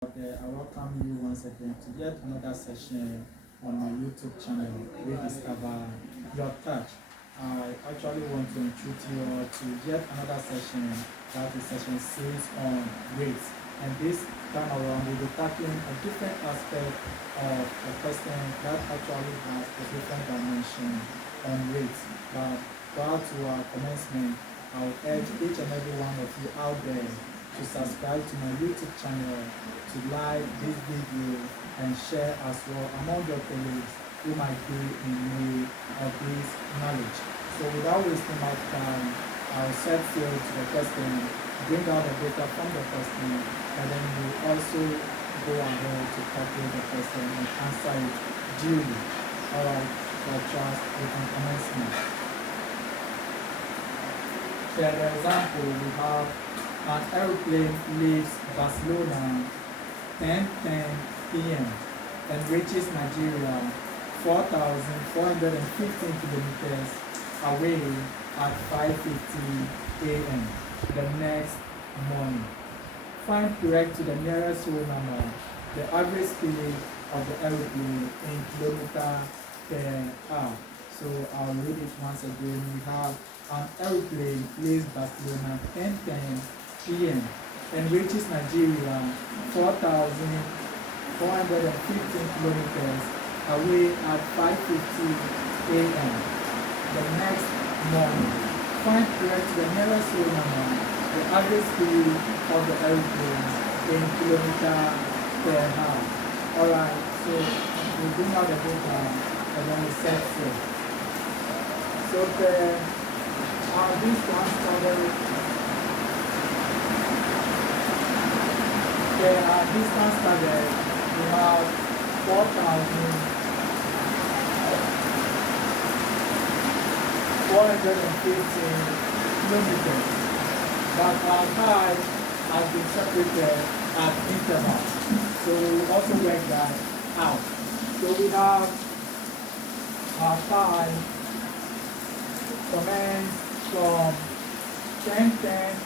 I welcome you once again to yet another session on my YouTube channel, Rediscover Your Touch. I actually want to introduce you all to yet another session, that is session 6 on rates. And this time around, we'll be tackling a different aspect of a question that actually has a different dimension on rates. But prior to our commencement, I will urge each and every one of you out there to subscribe to my YouTube channel, to like this video and share as well among your colleagues who might be in need of this knowledge. So without wasting my time, I'll set sail to the question, bring out the data from the question, and then you also go ahead to tackle the question and answer it duly. Alright, for trust with an commencement. For example, we have an aeroplane leaves Barcelona 10:10 p.m. and reaches Nigeria 4,415 kilometers away at 5:50 a.m. the next morning. Find correct to the nearest whole number the average speed of the aeroplane in kilometer per hour. So I'll read it once again. We have an aeroplane leaves Barcelona 10:10 p.m. and reaches Nigeria 4,415 kilometers away at 5:50 a.m. the next morning. Find correct the nearest whole number the average speed of the aeroplane in kilometer per hour. Alright, so we bring out the data and then we set sail. So this one started distance target, we have 4,415 kilometers, but our time has been separated at intervals. So we also work that out. So we have our time commence from 10:10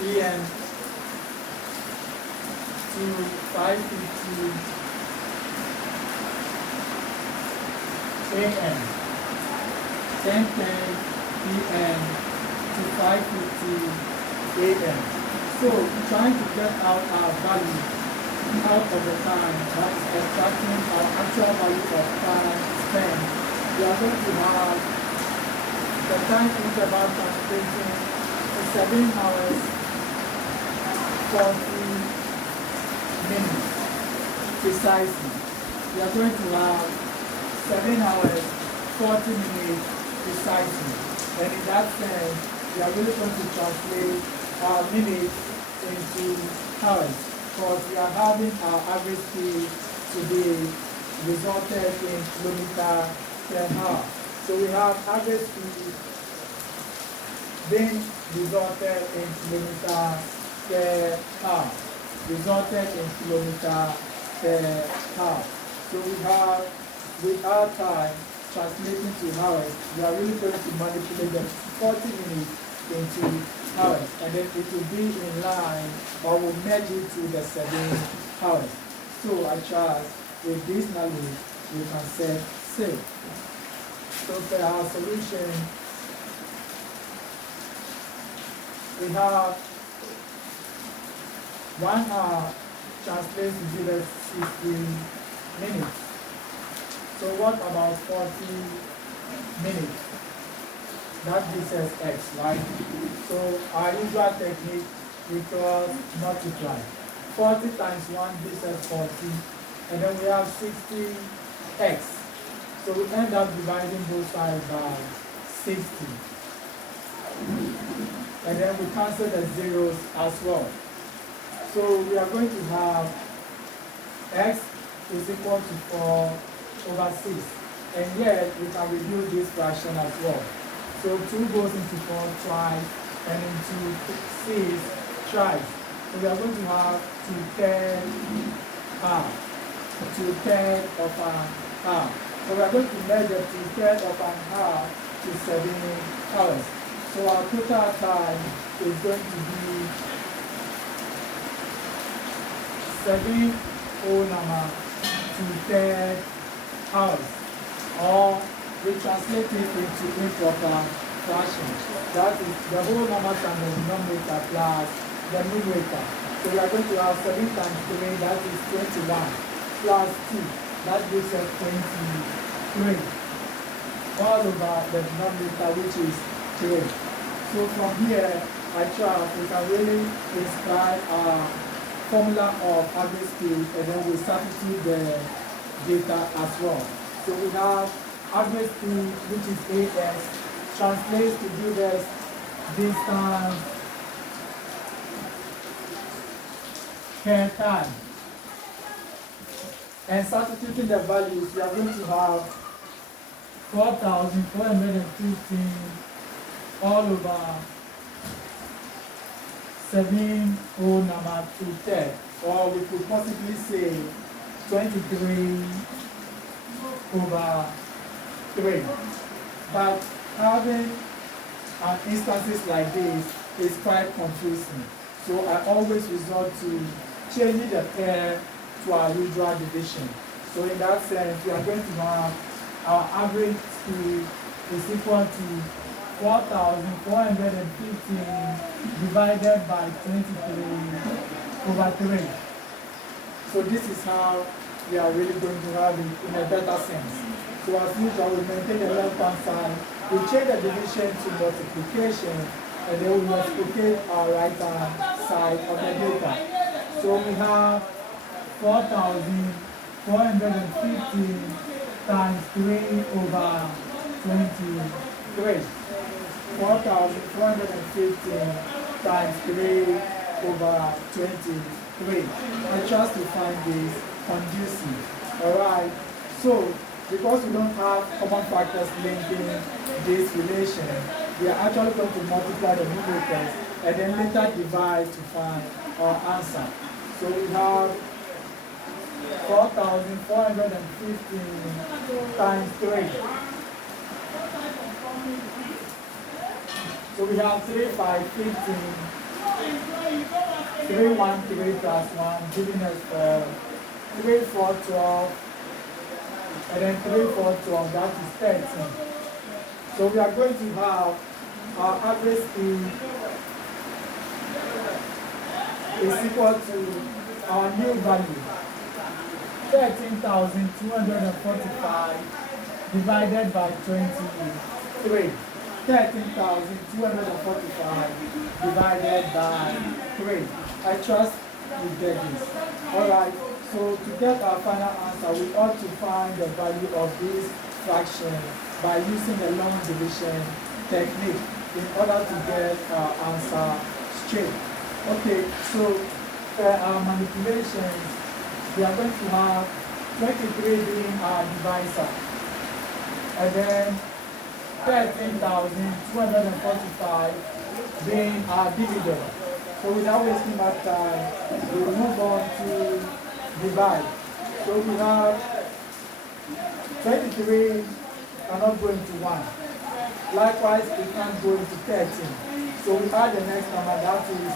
p.m. to 5:50 a.m. 10:10 p.m. to 5:50 a.m. So trying to get out our value out of the time, that is extracting our actual value of time spent, we are going to have the time interval translating to 7 hours 40 minutes precisely. We are going to have 7 hours 40 minutes precisely. And in that sense, we are really going to translate our minutes into hours, because we are having our average speed to be resulted in kilometer per hour. So we have average speed being resulted in kilometer per hour. Resulted in kilometer per hour. So we have, with our time translating to hours, we are really going to manipulate the 40 minutes into hours, and then it will be in line, or we'll merge it to the 7 hours. So I trust with this knowledge we can set sail. So for our solution, we have 1 hour translates to give us 60 minutes. So what about 40 minutes? That gives us x, right? So our usual technique, we cross multiply. 40 times 1 gives us 40, and then we have 60x. So we end up dividing both sides by 60. And then we cancel the zeros as well. So we are going to have x is equal to 4/6. And yet we can reduce this fraction as well. So 2 goes into 4 twice and into 6 twice. So we are going to have 2/3 half. 2/3 of a half. So we are going to measure 2/3 of a half to 7 hours. So our total time is going to be 7 to 10 hours, or we translate it into improper fraction. That is the whole number times the denominator plus the numerator. So we are going to have 7 times 3, that is 21, plus 2, that gives us 23, all over the denominator, which is 3. So from here, I trust we can really describe our formula of average speed, and then we substitute the data as well. So we have average speed, which is AS, translates to give us distance per time. And substituting the values, we are going to have 4,415 all over 7 to 10, or we could possibly say 23 over 3. But having instances like this is quite confusing. So I always resort to changing the pair to our usual division. So in that sense, we are going to have our average speed is equal to 4,415 divided by 23 over 3. So this is how we are really going to have it in a better sense. So as usual, we maintain the left-hand side, we change the division to multiplication, and then we multiply our right-hand side of the data. So we have 4,415 times 3 over 23. 4,415 times 3 over 23. I trust to find this conducive. Alright, so because we don't have common factors linking this relation, we are actually going to multiply the numerators and then later divide to find our answer. So we have 4,415 times 3. So we have 3, 5, 15, 3, 1, 3 plus 1, giving us 3, 4, 12, and then 3, 4, 12, that is 13. So we are going to have our average speed is equal to our new value, 13,245 divided by 23. 13,245 divided by 3. I trust you get this. Alright, so to get our final answer, we ought to find the value of this fraction by using the long division technique in order to get our answer straight. Okay, so for our manipulations, we are going to have 23 being our divisor, and then 13,245 being our dividend. So without wasting much time, we will move on to divide. So we have 23 cannot go into 1. Likewise, it can't go into 13. So we add the next number, that is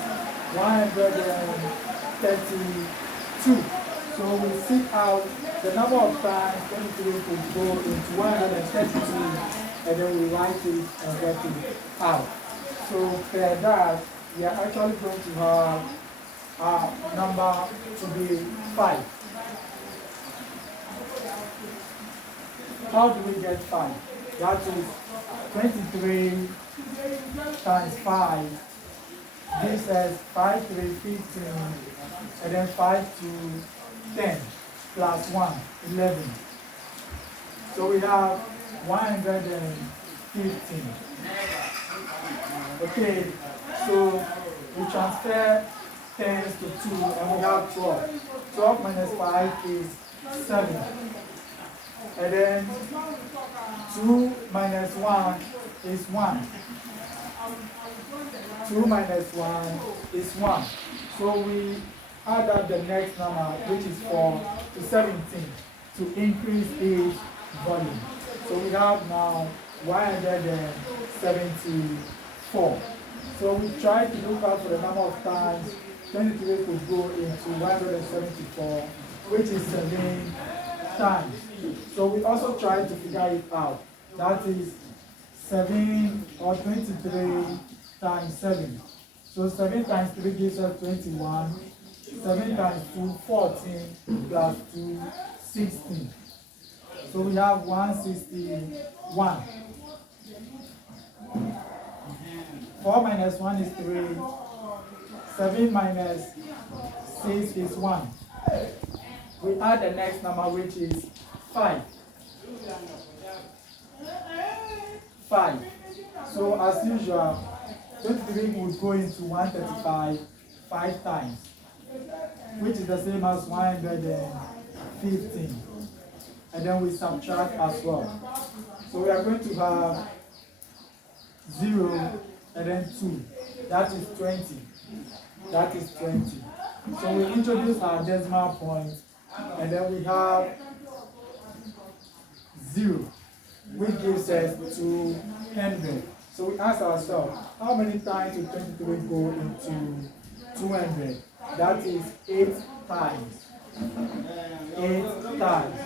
132. So we seek out the number of times 23 could go into 132, and then we write it and get it out. So for that, we are actually going to have our number to be 5. How do we get 5? That is 23 times 5 gives us 5, 3, 15, and then 5 to 10 plus 1, 11. So we have 115. Okay, so we transfer 10 to 2 and we have 12. 12 minus 5 is 7. And then 2 minus 1 is 1. 2 minus 1 is 1. So we add up the next number, which is 4 to 17, to increase each volume. So we have now 174. 4. So we try to look out for the number of times 23 could go into 174, which is 7 times. So we also try to figure it out. That is 7 or 23 times 7. So 7 times 3 gives us 21. 7 times 2, 14, plus 2, 16. So we have 161. 4 minus 1 is 3. 7 minus 6 is 1. We add the next number, which is 5. 5. So as usual, 23 would go into 135 5 times, which is the same as 115. And then we subtract as well. So we are going to have 0 and then 2. That is 20. That is 20. So we introduce our decimal point, and then we have 0, which gives us 200. So we ask ourselves, how many times will 23 go into 200? That is 8 times. 8 times.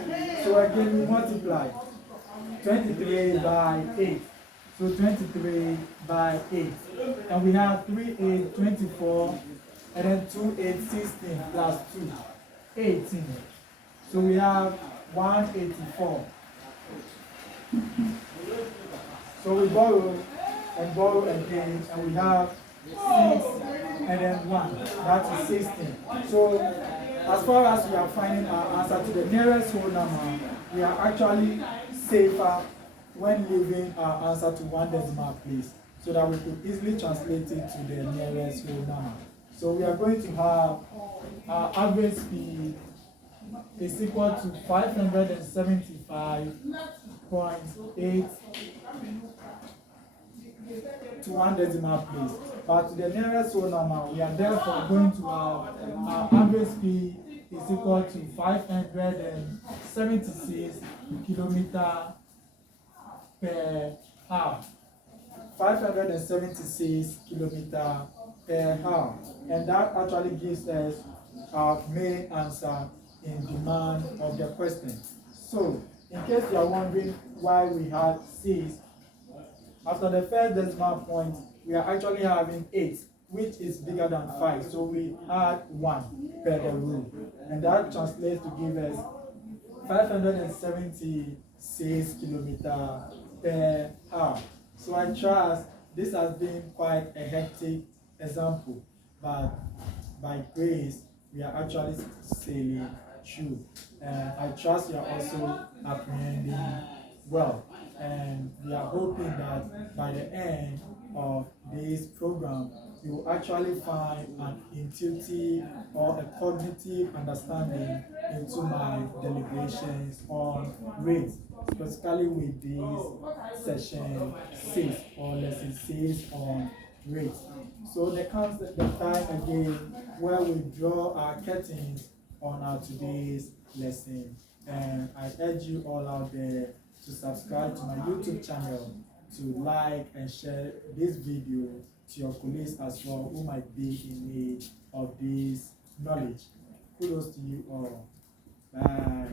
So again, we multiply 23 by 8. So 23 by 8. And we have 3, 8, 24, and then 2, 8, 16, plus 2, 18. So we have 184. So we borrow and borrow again, and we have 6 and then 1. That is 16. So as far as we are finding our answer to the nearest whole number, we are actually safer when leaving our answer to one decimal place, so that we could easily translate it to the nearest whole number. So we are going to have our average speed is equal to 575.8 to one decimal place. But to the nearest whole number, we are therefore going to have our average speed is equal to 576 kilometers per hour. 576 kilometers per hour. And that actually gives us our main answer in demand of the question. So, in case you are wondering why we had 6, after the first decimal point, we are actually having 8, which is bigger than 5. So we add 1 per the rule. And that translates to give us 576 kilometers per hour. So I trust this has been quite a hectic example, but by grace, we are actually sailing through. And I trust you are also apprehending well. And we are hoping that by the end of this program, you will actually find an intuitive or a cognitive understanding into my deliberations on rates, specifically with this session 6 or lesson 6 on rates. So there comes the time again where we draw our curtains on our today's lesson. And I urge you all out there to subscribe to my YouTube channel, to like and share this video to your colleagues as well who might be in need of this knowledge. Kudos to you all. Bye.